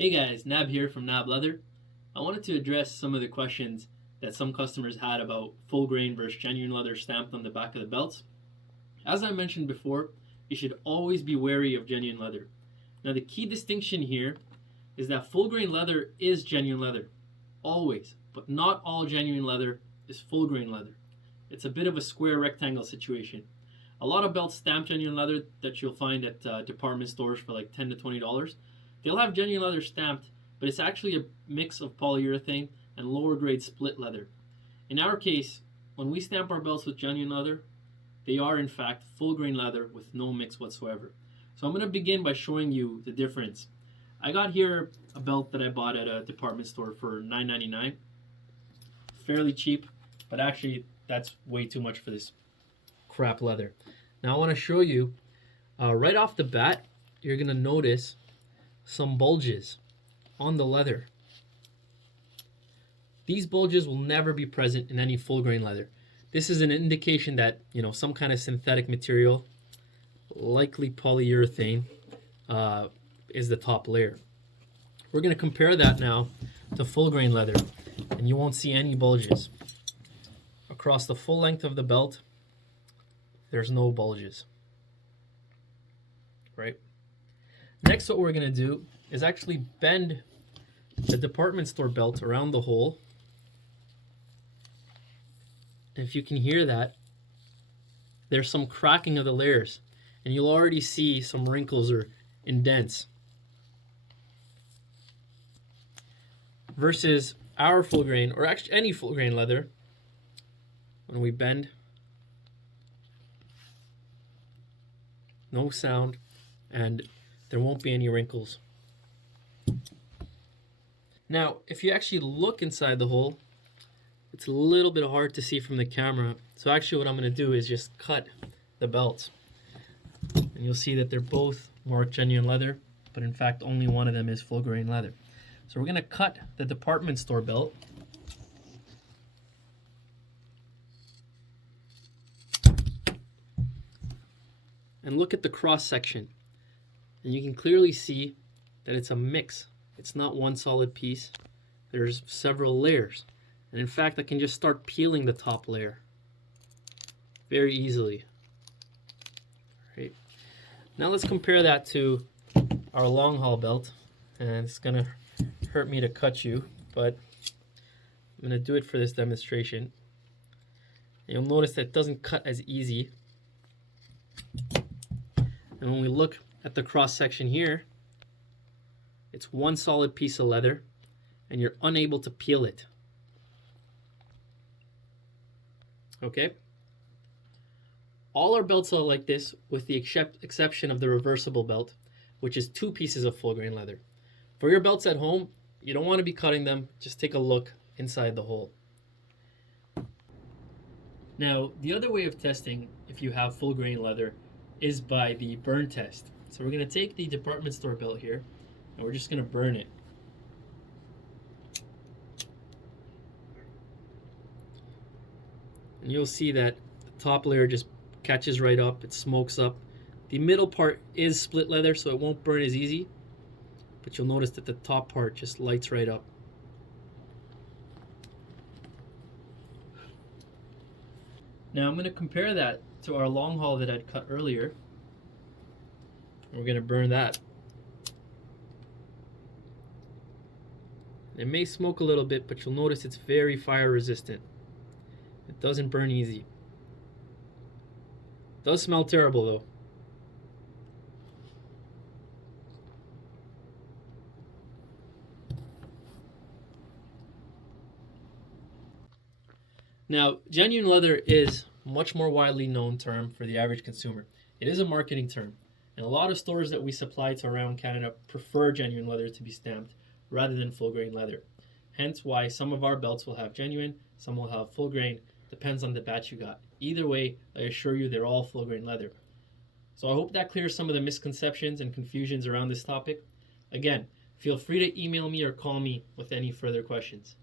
Hey guys, Nab here from Nab Leather. I wanted to address some of the questions that some customers had about full grain versus genuine leather stamped on the back of the belts. As I mentioned before, you should always be wary of genuine leather. Now the key distinction here is that full grain leather is genuine leather, always, but not all genuine leather is full grain leather. It's a bit of a square rectangle situation. A lot of belts stamped genuine leather that you'll find at department stores for like $10 to $20. They'll have genuine leather stamped, but it's actually a mix of polyurethane and lower grade split leather. In our case, when we stamp our belts with genuine leather, they are in fact full grain leather with no mix whatsoever. So I'm going to begin by showing you the difference. I got here a belt that I bought at a department store for $9.99. Fairly cheap, but actually that's way too much for this crap leather. Now I want to show you, right off the bat, you're going to notice some bulges on the leather. These bulges will never be present in any full grain leather. This is an indication that, some kind of synthetic material, likely polyurethane, is the top layer. We're going to compare that now to full grain leather, and you won't see any bulges. Across the full length of the belt, there's no bulges. Right? Next, what we're going to do is actually bend the department store belt around the hole. And if you can hear that, there's some cracking of the layers, and you'll already see some wrinkles or indents. Versus our full grain, or actually any full grain leather, when we bend, no sound, and there won't be any wrinkles. Now, if you actually look inside the hole, it's a little bit hard to see from the camera. So actually what I'm going to do is just cut the belts. And you'll see that they're both marked genuine leather, but in fact only one of them is full grain leather. So we're going to cut the department store belt. And look at the cross section. And you can clearly see that it's a mix. It's not one solid piece. There's several layers. And in fact, I can just start peeling the top layer very easily. Right. Now let's compare that to our long haul belt. And it's going to hurt me to cut you, but I'm going to do it for this demonstration. And you'll notice that it doesn't cut as easy. And when we look at the cross section here, it's one solid piece of leather and you're unable to peel it. Okay? All our belts are like this with the exception of the reversible belt, which is two pieces of full grain leather. For your belts at home, you don't want to be cutting them. Just take a look inside the hole. Now, the other way of testing if you have full grain leather is by the burn test. So we're going to take the department store belt here and we're just going to burn it. And you'll see that the top layer just catches right up, it smokes up. The middle part is split leather, so it won't burn as easy, but you'll notice that the top part just lights right up. Now I'm going to compare that to our long haul that I'd cut earlier. We're going to burn that. It may smoke a little bit, but you'll notice it's very fire resistant. It doesn't burn easy. It does smell terrible though. Now, genuine leather is a much more widely known term for the average consumer. It is a marketing term, and a lot of stores that we supply to around Canada prefer genuine leather to be stamped rather than full grain leather. Hence why some of our belts will have genuine, some will have full grain, depends on the batch you got. Either way, I assure you they're all full grain leather. So I hope that clears some of the misconceptions and confusions around this topic. Again, feel free to email me or call me with any further questions.